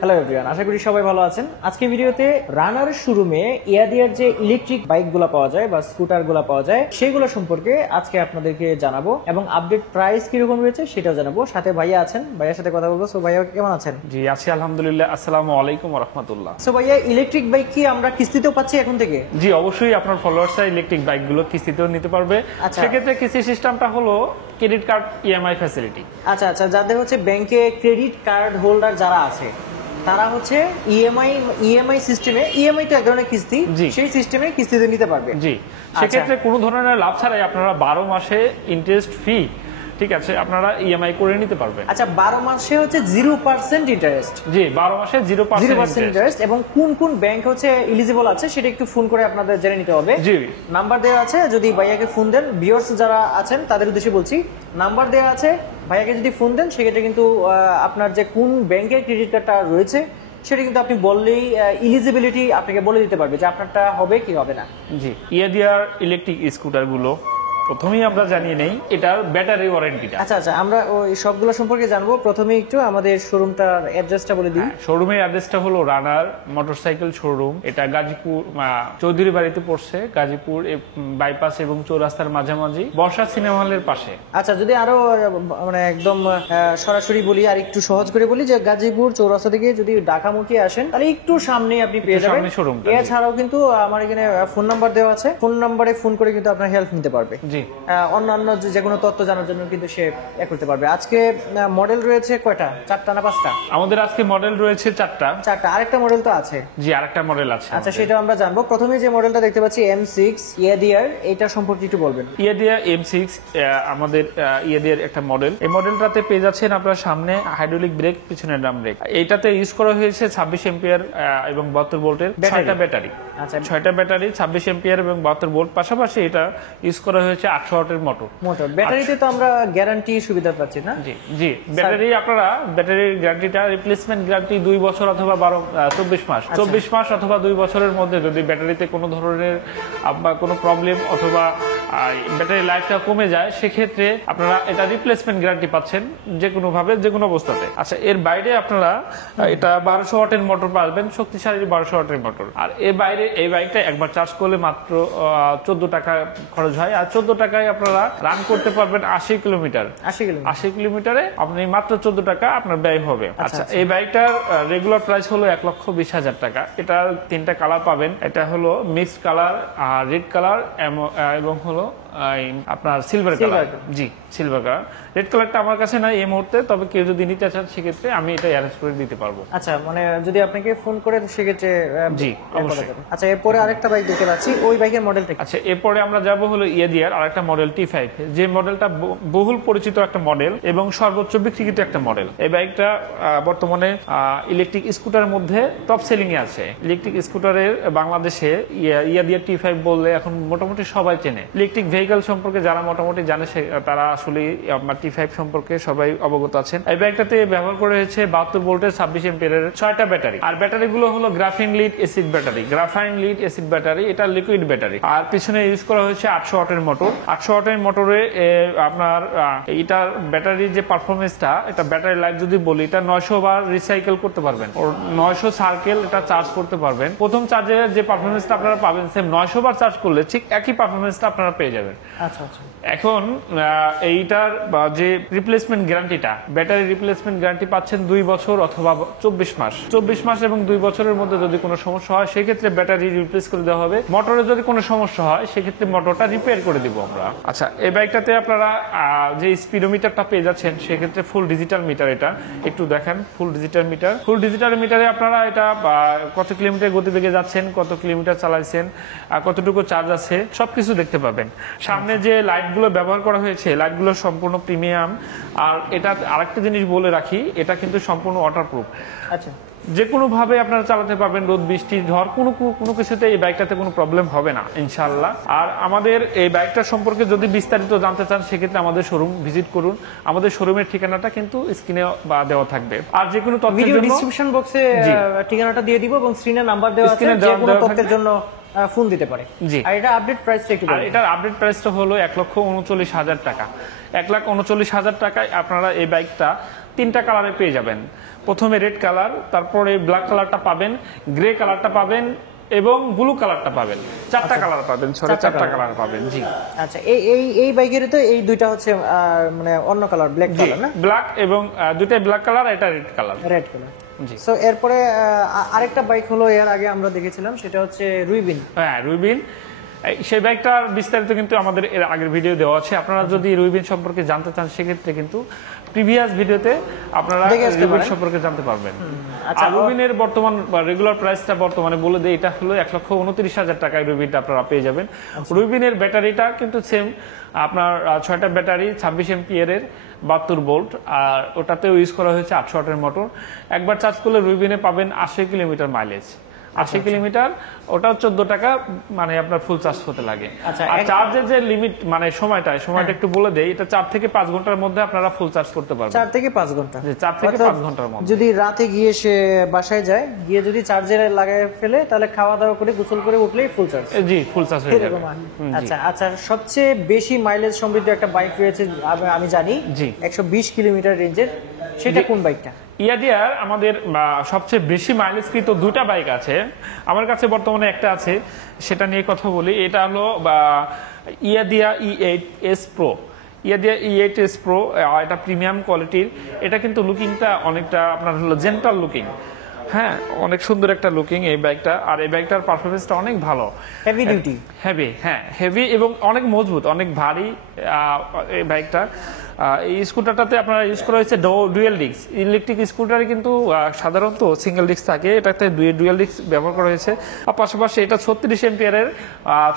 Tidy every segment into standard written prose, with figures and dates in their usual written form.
Hello everyone, আশা করি সবাই ভালো আছেন। আজকে ভিডিওতে রানার শোরুমে ইয়াদিয়ার যে ইলেকট্রিক বাইকগুলো পাওয়া যায় বা স্কুটারগুলো পাওয়া যায় সেগুলো সম্পর্কে আজকে আপনাদেরকে জানাবো এবং আপডেট প্রাইস কিরকম রয়েছে সেটাও জানাবো। সাথে ভাইয়া আছেন, ভাইয়ার সাথে কথা বলবো। সো ভাইয়া কেমন আছেন? জি আছি আলহামদুলিল্লাহ। আসসালামু আলাইকুম ওয়া রাহমাতুল্লাহ। সো ভাইয়া, ইলেকট্রিক বাইক কি আমরা কিস্তিতেও পাচ্ছি এখন থেকে? জি অবশ্যই, আপনার ফলোয়ার্সরা ইলেকট্রিক বাইকগুলো কিস্তিতেও নিতে পারবে। আচ্ছা। সেক্ষেত্রে কিস্তি সিস্টেমটা হলো ক্রেডিট কার্ড ইএমআই ফ্যাসিলিটি। আচ্ছা আচ্ছা, যাদের হচ্ছে ব্যাংকে ক্রেডিট কার্ড হোল্ডার যারা আছে তারা হচ্ছে ইএমআই সিস্টেমে, ইএমআই তো এক ধরনের কিস্তি, জি। সেই সিস্টেমে কিস্তিতে নিতে পারবে। জি, সেক্ষেত্রে কোনো ধরনের লাভ ছাড়াই আপনারা 12 মাসে ইন্টারেস্ট ফ্রি, ঠিক আছে, আপনারা ইএমআই করে নিতে পারবেন। আচ্ছা, 12 মাসে হচ্ছে 0% ইন্টারেস্ট। জি, 12 মাসে 0% ইন্টারেস্ট। এবং কোন কোন ব্যাংক হচ্ছে এলিজিবল আছে সেটা একটু ফোন করে আপনাদের জেনে নিতে হবে। জি, নাম্বার দেওয়া আছে, যদি ভাইয়াকে ফোন দেন, ভিউয়ার্স যারা আছেন তাদের উদ্দেশ্যে বলছি, নাম্বার দেওয়া আছে, ভাইয়াকে যদি ফোন দেন সেক্ষেত্রে কিন্তু আপনার যে কোন ব্যাংকের ক্রেডিট কার্ডটা রয়েছে সেটা কিন্তু আপনি বললেই ইলিজিবিলিটি আপনাকে বলে দিতে পারবে যে আপনারটা হবে কি হবে না। জি, ইয়াদিয়ার ইলেকট্রিক স্কুটারগুলো প্রথমেই আমরা জানিয়ে নেই এটার ব্যাটারি ওয়ারেন্টিটা। আচ্ছা আচ্ছা, আমরা ওই সবগুলো সম্পর্কে জানবো। প্রথমে একটু আমাদের শোরুমটার অ্যাড্রেসটা বলে দিই। শোরুমের অ্যাড্রেসটা হলো রানার মোটরসাইকেল শোরুম। এটা গাজীপুর চৌধুরী বাড়িতে পড়ছে, গাজীপুর বাইপাস এবং চৌরাস্তার মাঝামাঝি, বর্ষা সিনেমা হলের পাশে। আচ্ছা, যদি আরো মানে একদম সরাসরি বলি আর একটু সহজ করে বলি যে গাজীপুর চৌরাস্তা থেকে যদি ঢাকামুখী আসেন তাহলে একটু সামনে আপনি পেয়ে যাবেন শোরুমটা। এছাড়াও কিন্তু আমার এখানে ফোন নাম্বার দেওয়া আছে, ফোন নাম্বারে ফোন করে কিন্তু আপনার হেল্প নিতে পারবে। জি, অন্যান্য যে কোনো তথ্য জানার জন্য কিন্তু সে করতে পারবে। আজকে মডেল রয়েছে কয়টা? 4টা না 5টা? আমাদের আজকে মডেল রয়েছে 4টা। আরেকটা মডেল তো আছে? জি, আরেকটা মডেল আছে। আচ্ছা, সেটা আমরা জানবো। প্রথমে যে মডেলটা দেখতে পাচ্ছি M6 ইয়াদিয়ার, এটা সম্পর্কে একটু বলবেন। ইয়াদিয়া M6 আমাদের ইয়াদিয়ার একটা মডেল। এই মডেলটাতে পেয়ে যাচ্ছেন আপনার সামনে হাইড্রোলিক ব্রেক, পিছনে ড্রাম ব্রেক। এইটাতে ইউজ করা হয়েছে 26 এম্পিয়ার এবং 72 ভোল্টের 6টা ব্যাটারি। আচ্ছা, 6টা ব্যাটারি, 26 এম্পিয়ার এবং 72 ভোল্ট। পাশাপাশি এটা ইউজ করা হয়েছে 800 ওয়াটের মোটর। ব্যাটারিতে তো আমরা গ্যারান্টি সুবিধা পাচ্ছি না? জি জি, ব্যাটারি আপনারা ব্যাটারির গ্যারান্টিটা রিপ্লেসমেন্ট গ্যারান্টি 2 বছর অথবা 24 মাস। 24 মাস অথবা 2 বছরের মধ্যে যদি ব্যাটারিতে কোনো ধরনের কোনো প্রবলেম অথবা ব্যাটারি লাইফটা কমে যায় সেক্ষেত্রে আপনারা এটা রিপ্লেসমেন্ট গ্যারান্টি পাচ্ছেন যে কোনো ভাবে, যে কোনো অবস্থাতে। আচ্ছা, এর বাইরে আপনারা এটা 1200 ওয়াটের মোটর পাবেন, শক্তিশালী 1200 ওয়াটের মোটর। আর এর বাইরে এই বাইকটা একবার চার্জ করলে মাত্র 14 টাকা খরচ হয়। আর 14 টাকায় আপনারা রান করতে পারবেন 80 কিলোমিটার। 80 কিলোমিটারে আপনি মাত্র 14 টাকা আপনার ব্যয় হবে। আচ্ছা, এই বাইকটার রেগুলার প্রাইস হলো 1,20,000 টাকা। এটা 3টা কালার পাবেন। এটা হলো মিক্সড কালার, রেড কালার এবং হলো আপনার সিলভার কালার। জি, সিলভার কালার। রেড কালারটা আমার কাছে নাই এই মুহূর্তে, তবে কেউ যদি নিতে চান সেক্ষেত্রে আমি এটা অ্যারেঞ্জ করে দিতে পারবো। আচ্ছা, মানে যদি আপনাকে ফোন করে সেক্ষেত্রে জি অবশ্যই। আচ্ছা, এরপরে আরেকটা বাইক দেখতে পাচ্ছি, ওই বাইকের মডেলটা? আচ্ছা, এরপরে আমরা যাব হলো ইয়াদিয়ার আরেকটা মডেল T5, যে মডেলটা বহুল পরিচিত একটা মডেল এবং সর্বোচ্চ বিক্রিত একটা মডেল। এই বাইকটা বর্তমানে ইলেকট্রিক স্কুটারের মধ্যে টপ সেলিং এ আছে। ইলেকট্রিক স্কুটারের বাংলাদেশে ইয়াদিয়ার T5 বললে এখন মোটামুটি সবাই চেনে। ইলেকট্রিক ভেহিকল সম্পর্কে যারা মোটামুটি জানে তারা আসলে আপনার T5 সম্পর্কে সবাই অবগত আছেন। এই বাইকটাতে ব্যবহার করা হয়েছে 72 ভোল্টের 26 এম্পিয়ারের 6টা ব্যাটারি। আর ব্যাটারিগুলো হলো graphene lead acid battery. Graphene lead acid battery, এটা লিকুইড ব্যাটারি। আর পিছনে ইউজ করা হয়েছে 800 ওয়াটের মোটর। 800 ওয়াটের মোটরে আপনার এটার ব্যাটারির যে পারফরমেন্সটা, এটা ব্যাটারি লাইফ যদি বলি, এটা 900 বার রিসাইকেল করতে পারবেন, 900 সার্কেল এটা চার্জ করতে পারবেন। প্রথম চার্জে যে পারফরমেন্সটা আপনারা পাবেন, সেম 900 বার চার্জ করলে ঠিক একই পারফরমেন্সটা আপনারা পেয়ে যাবেন। আচ্ছা আচ্ছা। এখন এইটার যে রিপ্লেসমেন্ট গ্যারান্টিটা, ব্যাটারি রিপ্লেসমেন্ট গ্যারান্টি পাচ্ছেন 2 বছর অথবা 24 মাস। 24 মাস এবং 2 বছরের মধ্যে যদি কোনো সমস্যা হয় সেক্ষেত্রে ব্যাটারি রিপ্লেস করে দেওয়া হবে। মোটরে যদি কোনো সমস্যা হয় সেক্ষেত্রে মোটরটা রিপেয়ার করে দিব আমরা। আচ্ছা, এই বাইকটাতে আপনারা যে স্পিডোমিটারটা পেয়ে যাচ্ছেন সেক্ষেত্রে ফুল ডিজিটাল মিটার। এটা একটু দেখেন, full digital meter. Full digital মিটারে আপনারা এটা কত কিলোমিটার গতিবেগে যাচ্ছেন, কত কিলোমিটার চালাইছেন, কতটুকু চার্জ আছে সবকিছু দেখতে পাবেন। সামনে যে লাইটগুলো ব্যবহার করা হয়েছে, লাইটগুলো সম্পূর্ণ প্রিমিয়াম। আর এটা আরেকটা জিনিস বলে রাখি, এটা কিন্তু সম্পূর্ণ ওয়াটারপ্রুফ। আচ্ছা, যে কোনো ভাবে আপনারা চালাতে পারবেন, রোদ বৃষ্টি ঝড় কোনো কিছুতে এই বাইকটাতে কোনো প্রবলেম হবে না ইনশাআল্লাহ। আর আমাদের এই বাইকটা সম্পর্কে যদি বিস্তারিত জানতে চান সেক্ষেত্রে আমাদের শোরুম ভিজিট করুন। আমাদের শোরুমের ঠিকানাটা কিন্তু স্ক্রিনে দেওয়া থাকবে। আর যে কোনো তথ্যের জন্য ডেসক্রিপশন বক্সে ঠিকানাটা দিয়ে দিব এবং স্ক্রিনে নাম্বার দেওয়া আছে, যে কোনো তথ্যের জন্য ফোন দিতে পারে। জি, আর এটা আপডেট প্রাইসটা একটু বলুন। এটার আপডেট প্রাইসটা হলো 1,39,000 টাকা। 1,39,000 টাকায় আপনারা এই বাইকটা 3টা কালারে পেয়ে যাবেন। প্রথমে রেড কালার, তারপরে ব্ল্যাক কালারটা পাবেন, গ্রে কালারটা পাবেন এবং ব্লু কালারটা পাবেন। চারটা কালার পাবেন, চারটা কালার পাবেন। জি আচ্ছা, এই বাইকের তো এই দুইটা হচ্ছে মানে অন্য কালার, ব্ল্যাক কালার না? ব্ল্যাক এবং দুইটাই ব্ল্যাক কালার, এটা রেড কালার। Red colour. জি। সো এরপরে আরেকটা বাইক হলো, এর আগে আমরা দেখেছিলাম, সেটা হচ্ছে রুইবিন। হ্যাঁ, রুইবিন। সেই বাইকটার বিস্তারিত কিন্তু আমাদের এর আগের ভিডিও দেওয়া আছে। আপনারা যদি রুইবিন সম্পর্কে জানতে চান সেক্ষেত্রে কিন্তু প্রিভিয়াস ভিডিওতে আপনারা রুইবিন সম্পর্কে জানতে পারবেন। আচ্ছা, আর রুইবিনের বর্তমান রেগুলার প্রাইসটা বর্তমানে বলে দেই, এটা হলো 1,29,000 টাকায় রুইবিনটা আপনারা পেয়ে যাবেন। রুইবিনের ব্যাটারিটা কিন্তু সেম, আপনার 6টা ব্যাটারি, 26 এমপিয়ারের, 72 ভোল্ট, আর ওটাতেও ইউজ করা হয়েছে 800 ওয়াটের মোটর। একবার চার্জ করলে রুইবিনে পাবেন 80 কিলোমিটার মাইলেজ। 80 কিলোমিটার, ওটাও 14 টাকা মানে আপনার ফুল চার্জ হতে লাগে। আর চার্জের যে লিমিট মানে সময়টা একটু বলে দেই, এটা 4 থেকে 5 ঘন্টার মধ্যে আপনারা ফুল চার্জ করতে পারবেন। 4 থেকে 5 ঘন্টা? 4 থেকে 5 ঘন্টার মধ্যে। যদি রাতে গিয়ে সে বাসায় যায়, গিয়ে যদি চার্জারে লাগায় ফেলে, তাহলে খাওয়া দাওয়া করে গোসল করে উঠলেই ফুল চার্জ? জি, ফুল চার্জ হয়ে যাবে। আচ্ছা আচ্ছা, সবচেয়ে বেশি মাইলেজ সমৃদ্ধ একটা বাইক রয়েছে আমি জানি, 120 কিলোমিটার রেঞ্জের, সেটা কোন বাইকটা? ইয়াদিয়ার আমাদের সবচেয়ে বেশি মাইলেজকৃত দুটা বাইক আছে আমার কাছে, বর্তমানে একটা আছে, সেটা নিয়ে কথা বলি। এটা হলো ইয়াদিয়া E8S Pro। ইয়াদিয়া E8S Pro, এটা প্রিমিয়াম কোয়ালিটির। এটা কিন্তু লুকিংটা অনেকটা আপনার হলো জেন্টাল লুকিং। হ্যাঁ, অনেক সুন্দর একটা লুকিং এই বাইকটা। আর এই বাইকটার পারফরমেন্সটা অনেক ভালো, হেভি ডিউটি। হ্যাঁ হেভি এবং অনেক মজবুত, অনেক ভারী এই বাইকটা। এই স্কুটারটাতে আপনারা ইউজ করা হয়েছে ডুয়েল ডিস্ক। ইলেকট্রিক স্কুটারে কিন্তু সাধারণত সিঙ্গেল ডিস্ক থাকে, এটাতে ডুয়েল ডিস্ক ব্যবহার করা হয়েছে। আর পাশাপাশি এটা 36 এমপিয়ারের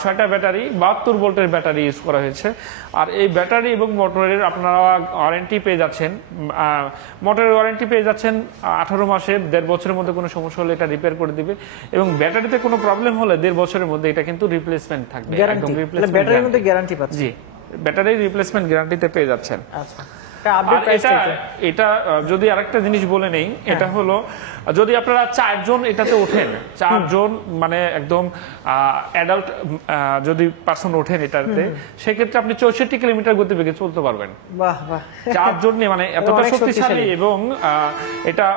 6টা ব্যাটারি, 72 ভোল্টের ব্যাটারি ইউজ করা হয়েছে। আর এই ব্যাটারি এবং মোটরের আপনারা ওয়ারেন্টি পেয়ে যাচ্ছেন, মোটরের ওয়ারেন্টি পেয়ে যাচ্ছেন 18 মাসের, 1.5 বছরের মধ্যে কোনো সমস্যা হলে এটা রিপেয়ার করে দিবে। এবং ব্যাটারিতে কোনো প্রবলেম হলে 1.5 বছরের মধ্যে এটা কিন্তু রিপ্লেসমেন্ট থাকবে, একদম রিপ্লেসমেন্ট। ব্যাটারির মধ্যে গ্যারান্টি পাচ্ছেন? জি, ব্যাটারি রিপ্লেসমেন্ট গ্যারান্টিতে পেয়ে যাচ্ছেন। আচ্ছা, এটা যদি আরেকটা জিনিস বলে নেই, এটা হলো যদি আপনারা 4 জন এটাতে ওঠেন, 4 জন মানে একদম অ্যাডাল্ট যদি পার্সন ওঠেন এটাতে, সেক্ষেত্রে আপনি 64 কিলোমিটার গতিবেগে চলতে পারবেন। বাহ বাহ, 4 জন নিয়ে মানে এতটা শক্তিশালী এবং এটা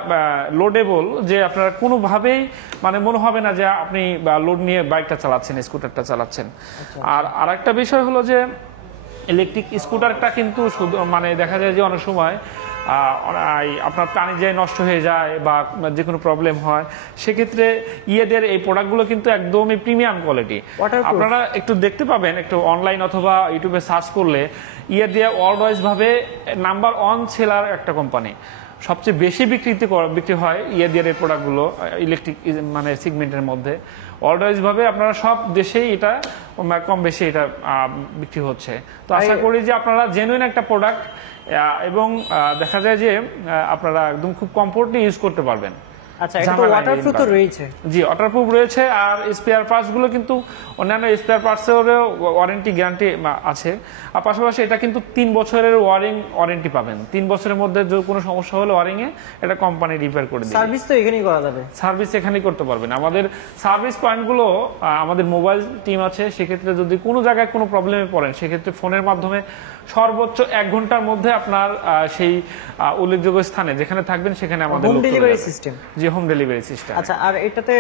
লোডেবল যে আপনারা কোনোভাবেই মানে মনে হবে না যে আপনি লোড নিয়ে বাইকটা চালাচ্ছেন, স্কুটারটা চালাচ্ছেন। আর আরেকটা বিষয় হলো যে ইলেকট্রিক স্কুটারটা কিন্তু শুধু মানে দেখা যায় যে অনেক সময় আপনার পানি যায় নষ্ট হয়ে যায় বা যে কোনো প্রবলেম হয়, সেক্ষেত্রে ইয়েদের এই প্রোডাক্টগুলো কিন্তু একদমই প্রিমিয়াম কোয়ালিটি। আপনারা একটু দেখতে পাবেন, একটু অনলাইন অথবা ইউটিউবে সার্চ করলে ইয়ে দিয়ে ওয়ার্ল্ড ওয়াইজ ভাবে নাম্বার 1 সেলার একটা কোম্পানি, সবচেয়ে বেশি বিক্রি হয় ইয়াদিয়ার এই প্রোডাক্টগুলো ইলেকট্রিক মানে সেগমেন্টের মধ্যে। ওয়ার্ল্ড ভাবে আপনারা সব দেশেই এটা কম বেশি এটা বিক্রি হচ্ছে। তো আশা করি যে আপনারা জেনুইন একটা প্রোডাক্ট এবং দেখা যায় যে আপনারা একদম খুব কমফোর্টলি ইউজ করতে পারবেন। আচ্ছা, এটা তো ওয়াটারপ্রুফ তো রয়েছে? জি, ওয়াটারপ্রুফ রয়েছে। আর স্পেয়ার পার্টস গুলো কিন্তু অন্যান্য স্পেয়ার পার্টসেরও ওয়ারেন্টি গ্যারান্টি আছে। আর পাশাপাশি এটা কিন্তু 3 বছরের ওয়ারেন্টি পাবেন। 3 বছরের মধ্যে যে কোনো সমস্যা হলে ওয়ারিং এ এটা কোম্পানি রিপেয়ার করে দেবে। সার্ভিস তো এখানেই করা যাবে? সার্ভিস এখানেই করতে পারবেন। আমাদের সার্ভিস পয়েন্টগুলো আমাদের মোবাইল টিম আছে, সেক্ষেত্রে যদি কোনো জায়গায় কোনো প্রবলেমে পড়েন সেক্ষেত্রে ফোনের মাধ্যমে সর্বোচ্চ 1 ঘন্টার মধ্যে আপনার সেই উল্লেখযোগ্য স্থানে যেখানে থাকবেন সেখানে আমাদের হোম ডেলিভারি সিস্টেম। জি, হোম ডেলিভারি সিস্টেম। আচ্ছা, আর এটাতে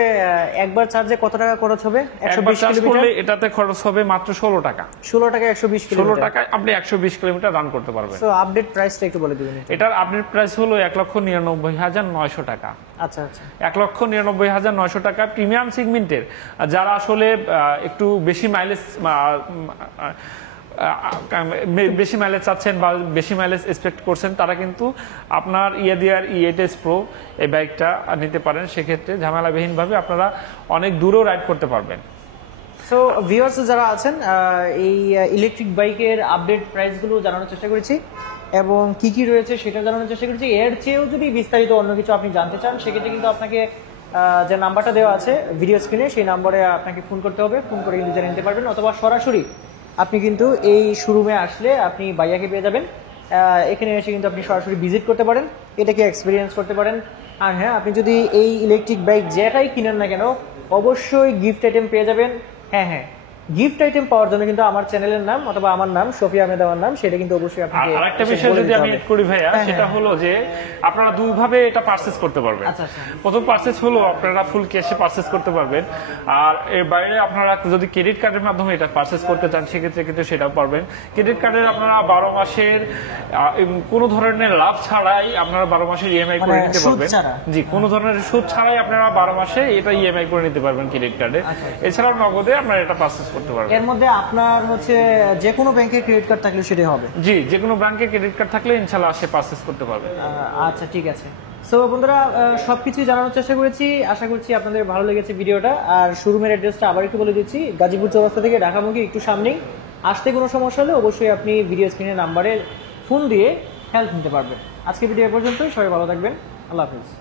একবার চার্জে কত টাকা খরচ হবে? 120 কিলোমিটার এটাতে খরচ হবে মাত্র 16 টাকা। 16 টাকা 120 কিলোমিটার? 16 টাকায় আপনি 120 কিলোমিটার রান করতে পারবেন। সো আপডেট প্রাইসটা একটু বলে দিবেন। এটার আপডেট প্রাইস হলো 1,99,900 টাকা। আচ্ছা আচ্ছা, 1,99,900 টাকা প্রিমিয়াম সেগমেন্টের। যারা আসলে একটু বেশি মাইলেজ চাচ্ছেন বা বেশি মাইলেজ এক্সপেক্ট করছেন, তারা কিন্তু আপনার ইয়াদিয়ার E8S Pro এই বাইকটা নিতে পারেন। সেক্ষেত্রে ঝামেলাবিহীনভাবে আপনারা অনেক দূরেও রাইড করতে পারবেন। সো ভিউয়ার্স যারা আছেন, এই ইলেকট্রিক বাইকের আপডেট প্রাইসগুলো জানানোর চেষ্টা করেছি এবং কি কি রয়েছে সেটা জানানোর চেষ্টা করেছি। এর চেয়েও যদি বিস্তারিত অন্য কিছু আপনি জানতে চান, সেক্ষেত্রে কিন্তু আপনাকে যে নাম্বারটা দেওয়া আছে ভিডিও স্ক্রিনে, সেই নম্বরে আপনাকে ফোন করতে হবে। ফোন করে কিন্তু জেনে নিতে পারবেন, অথবা সরাসরি আপনি কিন্তু এই শোরুমে আসলে আপনি ভাইয়াকে পেয়ে যাবেন। এখানে এসে কিন্তু আপনি সরাসরি ভিজিট করতে পারেন, এটাকে এক্সপিরিয়েন্স করতে পারেন। আর হ্যাঁ, আপনি যদি এই ইলেকট্রিক বাইক যেটাই কিনেন না কেন, অবশ্যই গিফট আইটেম পেয়ে যাবেন। হ্যাঁ হ্যাঁ, গিফট আইটেম পাওয়ার জন্য কিন্তু আমার চ্যানেলের নাম অথবা আমার নাম শফি আহমেদ আমার নাম সেটা কিন্তু অবশ্যই আর আপনাকে আরেকটা এসে বিষয় বলে যদি দিতে আমি হবে। এড করি ভাইয়া, হ্যাঁ, সেটা হ্যাঁ। হলো যে আপনারা দুইভাবে এটা পারচেজ করতে পারবেন। আচ্ছা, আচ্ছা। প্রথম পারচেজ হলো আপনারা ফুল ক্যাশে পারচেজ করতে পারবেন, আর এর বাইরে আপনারা যদি ক্রেডিট কার্ডের মাধ্যমে এটা পারচেজ করতে চান সেক্ষেত্রে কিন্তু সেটাও পারবেন। ক্রেডিট কার্ডের আপনারা 12 মাসের কোনো ধরনের লাভ ছাড়াই আপনারা 12 মাসের ইএমআই করে মানে নিতে সুদ পারবেন। ছাড়া? জি, কোনো ধরনের সুদ ছাড়াই আপনারা 12 মাসে এটা ইএমআই করে নিতে পারবেন ক্রেডিট কার্ডে। আচ্ছা। এছাড়াও নগদে আপনারা এটা পারচেজ করতে পারবেন। এর মধ্যে আপনার হচ্ছে যে কোনো ব্যাংকের ক্রেডিট কার্ড থাকলে সেটাই হবে। জি, যে কোনো ব্যাংকের ক্রেডিট কার্ড থাকলে ইনশাআল্লাহ সে পারচেজ করতে পারবে। আচ্ছা, ঠিক আছে। সো বন্ধুরা, সবকিছু জানানোর চেষ্টা করেছি, আশা করছি আপনাদের ভালো লেগেছে ভিডিওটা। আর শোরুমের অ্যাড্রেসটা আবার একটু বলে দিচ্ছি, গাজীপুর চৌরাস্তা থেকে ঢাকামুখী একটু সামনেই। আসতে কোনো সমস্যা হলে অবশ্যই আপনি ভিডিও স্ক্রিনের নাম্বারে ফোন দিয়ে হেল্প নিতে পারবেন। আজকে ভিডিও পর্যন্তই, সবাই ভালো থাকবেন, আল্লাহ হাফিজ।